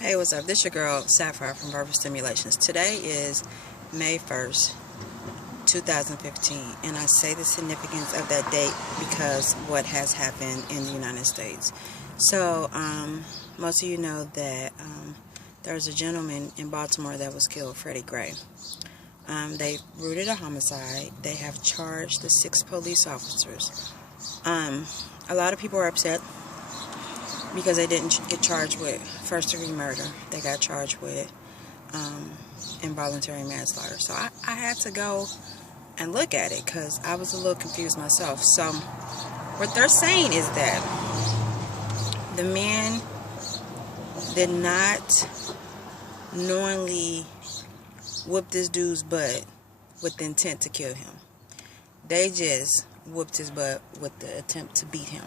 Hey, what's up? This your girl, Sapphire from Verbal Stimulations. Today is May 1st, 2015, and I say the significance of that date because what has happened in the United States. So, most of you know that there's a gentleman in Baltimore that was killed, Freddie Gray. They rooted a homicide. They have charged the 6 police officers. A lot of people are upset because they didn't get charged with first-degree murder. They got charged with involuntary manslaughter. So I had to go and look at it because I was a little confused myself. So what they're saying is that the man did not knowingly whoop this dude's butt with the intent to kill him. They just whooped his butt with the attempt to beat him.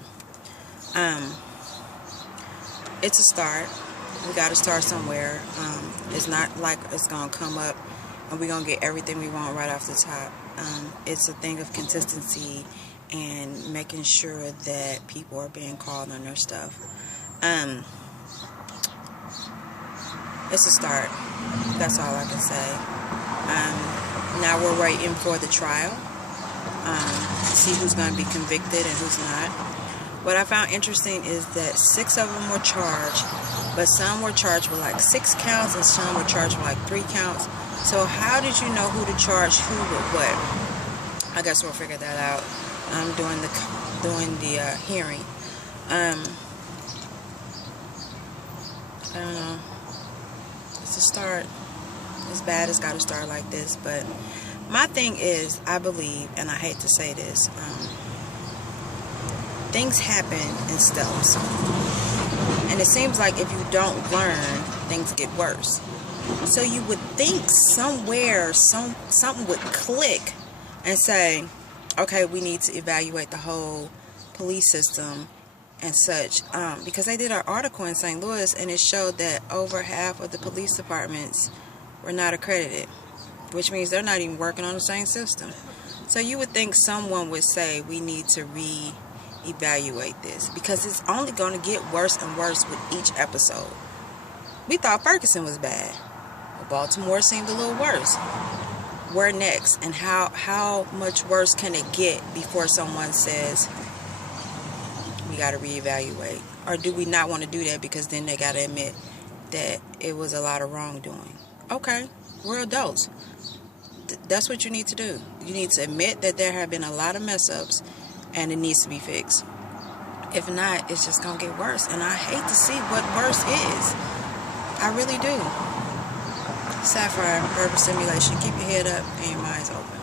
It's a start. We got to start somewhere. It's not like it's going to come up and we're going to get everything we want right off the top. It's a thing of consistency and making sure that people are being called on their stuff. It's a start. That's all I can say. Now we're waiting for the trial to see who's going to be convicted and who's not. What I found interesting is that 6 of them were charged, but some were charged with like 6 counts and some were charged with like 3 counts. So how did you know who to charge who with what? I guess we'll figure that out during the hearing. I don't know. It's a start. It's bad. It's got to start like this. But my thing is, I believe, and I hate to say this, things happen in steps. And it seems like if you don't learn, things get worse. So you would think somewhere something would click and say, okay, we need to evaluate the whole police system and such. Because they did an article in St. Louis and it showed that over half of the police departments were not accredited, which means they're not even working on the same system. So you would think someone would say we need to evaluate this because it's only going to get worse and worse with each episode. We thought Ferguson was bad, but Baltimore seemed a little worse. Where next, and how much worse can it get before someone says we got to reevaluate? Or do we not want to do that because then they got to admit that it was a lot of wrongdoing? Okay, we're adults. That's what you need to do. You need to admit that there have been a lot of mess ups and it needs to be fixed. If not, it's just going to get worse. And I hate to see what worse is. I really do. Sapphire, verbal stimulation. Keep your head up and your minds open.